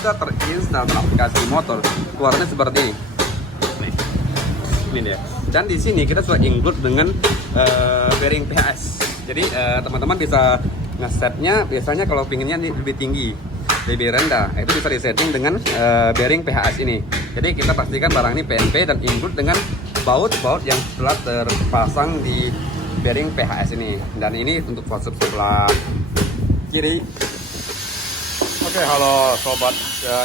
sudah terinstall dalam aplikasi motor, keluarnya seperti ini. Ini dia. Dan di sini kita sudah include dengan bearing PHS. Jadi teman-teman bisa ngesetnya, biasanya kalau pinginnya lebih tinggi, lebih rendah, itu bisa disetting dengan bearing PHS ini. Jadi kita pastikan barang ini PNP dan include dengan baut-baut yang telah terpasang di bearing PHS ini. Dan ini untuk faucet sebelah kiri. Oke, halo sobat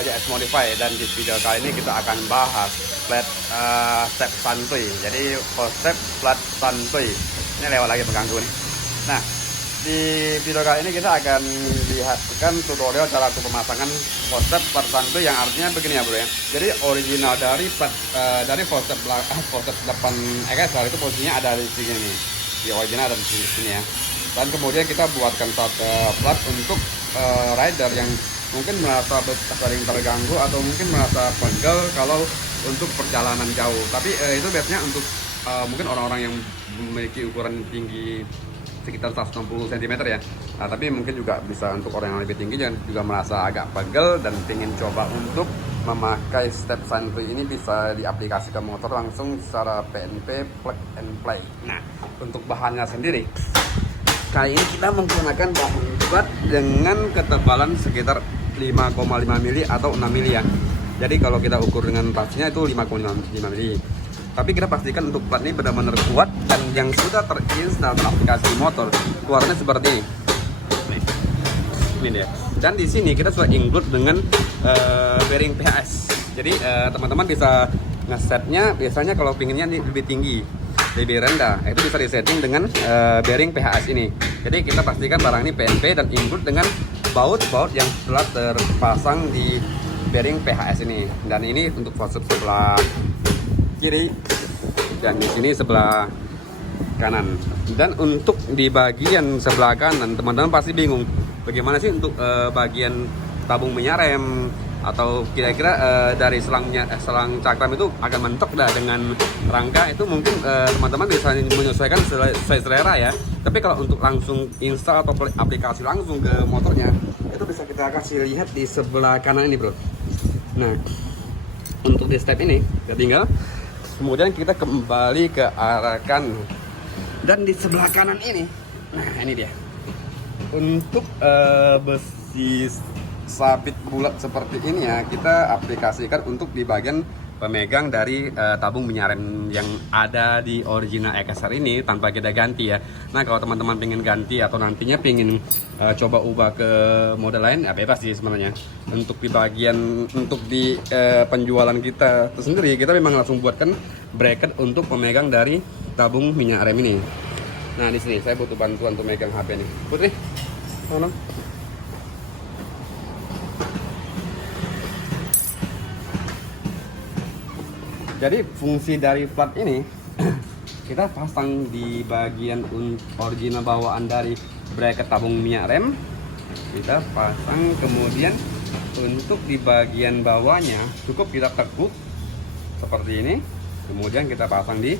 YS Modify, dan di video kali ini kita akan bahas flat step santuy. Jadi faucet flat santuy ini lewat lagi pengganggu nih. Nah, di video kali ini kita akan lihatkan tutorial cara untuk pemasangan faucet flat santuy, yang artinya begini ya bro ya. Jadi original dari faucet 8 XL itu posisinya ada di sini nih. Di original ada di sini ya. Dan kemudian kita buatkan plat untuk rider yang mungkin merasa sering terganggu atau mungkin merasa pegel kalau untuk perjalanan jauh. Tapi itu biasanya untuk mungkin orang-orang yang memiliki ukuran tinggi sekitar 160 cm ya. Nah, tapi mungkin juga bisa untuk orang yang lebih tinggi dan juga merasa agak pegel dan ingin coba untuk memakai step santuy ini, bisa diaplikasikan motor langsung secara PNP plug and play. Nah, untuk bahannya sendiri, kali ini kita menggunakan bahan buat dengan ketebalan sekitar 5,5 mili atau 6 mili ya. Jadi kalau kita ukur dengan pastinya itu 5,5 mili. Tapi kita pastikan untuk plat ini benar-benar kuat dan yang sudah terinstall dalam aplikasi motor, keluarnya seperti ini. Ini dia. Dan di sini kita sudah include dengan bearing PHS. Jadi teman-teman bisa ngesetnya, biasanya kalau pinginnya lebih tinggi, lebih rendah, itu bisa disetting dengan bearing PHS ini. Jadi kita pastikan barang ini PNP dan include dengan baut-baut yang telah terpasang di bearing PHS ini. Dan ini untuk faucet sebelah kiri dan di sini sebelah kanan. Dan untuk di bagian sebelah kanan, teman-teman pasti bingung bagaimana sih untuk bagian tabung minyak rem, atau kira-kira dari selang cakram itu akan mentok dah dengan rangka. Itu mungkin teman-teman bisa menyesuaikan sesuai selera ya. Tapi kalau untuk langsung install atau aplikasi langsung ke motornya, itu bisa kita kasih lihat di sebelah kanan ini bro. Nah, untuk di step ini kita tinggal, kemudian kita kembali ke arah kanan. Dan di sebelah kanan ini, nah ini dia, untuk besi sabit bulat seperti ini ya, kita aplikasikan untuk di bagian pemegang dari tabung minyak rem yang ada di original XR ini tanpa kita ganti ya. Nah, kalau teman-teman pengen ganti atau nantinya pengen coba ubah ke model lain, ya bebas sih sebenarnya. Untuk di bagian penjualan kita sendiri, kita memang langsung buatkan bracket untuk pemegang dari tabung minyak rem ini. Nah, di sini saya butuh bantuan untuk megang HP nih. Putri, tolong. Jadi fungsi dari plat ini kita pasang di bagian original bawaan dari bracket tabung minyak rem. Kita pasang, kemudian untuk di bagian bawahnya cukup kita tekuk seperti ini. Kemudian kita pasang di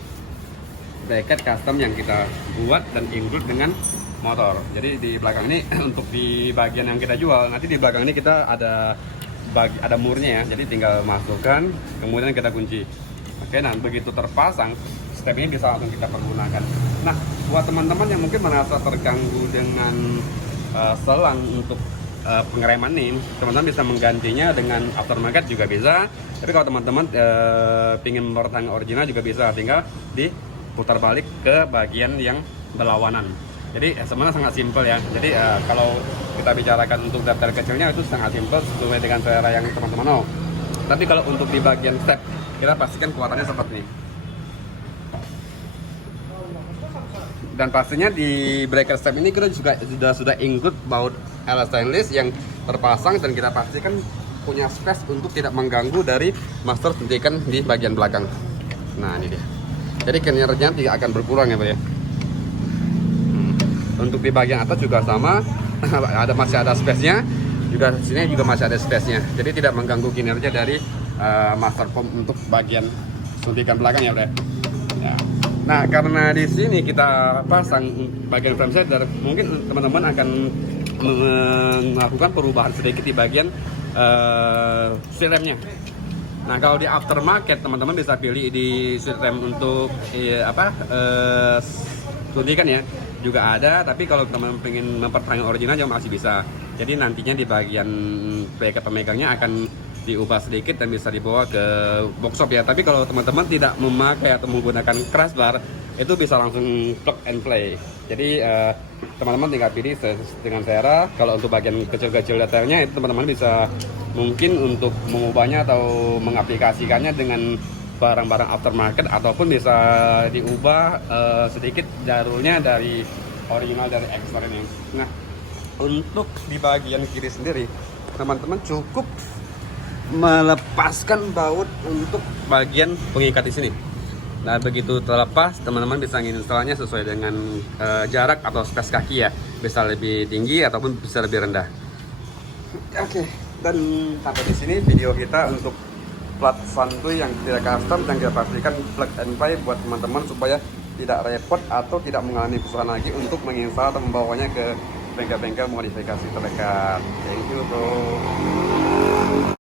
bracket custom yang kita buat dan include dengan motor. Jadi di belakang ini untuk di bagian yang kita jual, nanti di belakang ini kita ada murnya ya. Jadi tinggal masukkan, kemudian kita kunci. Oke, nah begitu terpasang, step ini bisa langsung kita pergunakan. Nah, buat teman-teman yang mungkin merasa terganggu dengan selang untuk pengereman nih, teman-teman bisa menggantinya dengan aftermarket juga bisa. Tapi kalau teman-teman ingin mempertahankan original juga bisa, tinggal diputar balik ke bagian yang berlawanan. Jadi sebenarnya sangat simpel ya. Jadi kalau kita bicarakan untuk daftar kecilnya itu sangat simpel sesuai dengan selera yang teman-teman mau. Tapi kalau untuk di bagian step, kita pastikan kekuatannya seperti ini. Dan pastinya di breaker step ini kita juga sudah include baut stainless yang terpasang, dan kita pastikan punya space untuk tidak mengganggu dari master suntikan di bagian belakang. Nah, ini dia. Jadi kinerjanya tidak akan berkurang ya Pak ya. Untuk di bagian atas juga sama, masih ada space-nya. Juga sini juga masih ada space-nya. Jadi tidak mengganggu kinerja dari master pump untuk bagian suntikan belakang ya Bro. Ya. Nah, karena di sini kita pasang bagian frame slider, mungkin teman-teman akan melakukan perubahan sedikit di bagian seat remnya. Nah kalau di aftermarket teman-teman bisa pilih di seat rem untuk suntikan ya juga ada, tapi kalau teman-teman pengen mempertahankan original juga masih bisa. Jadi nantinya di bagian bracket pemegangnya akan diubah sedikit dan bisa dibawa ke workshop ya. Tapi kalau teman-teman tidak memakai atau menggunakan crash bar, itu bisa langsung plug and play. Jadi teman-teman tinggal pilih dengan selera. Kalau untuk bagian kecil-kecil detailnya itu teman-teman bisa mungkin untuk mengubahnya atau mengaplikasikannya dengan barang-barang aftermarket, ataupun bisa diubah sedikit jalurnya dari original dari ekspor ini. Nah untuk di bagian kiri sendiri teman-teman cukup melepaskan baut untuk bagian pengikat di sini. Nah begitu terlepas teman-teman bisa menginstalnya sesuai dengan jarak atau space kaki ya, bisa lebih tinggi ataupun bisa lebih rendah. Oke, dan sampai di sini video kita untuk plat santuy yang tidak custom, yang kita pastikan plug and play buat teman-teman supaya tidak repot atau tidak mengalami kesusahan lagi untuk menginstal atau membawanya ke bengkel-bengkel modifikasi terdekat. Thank you bro.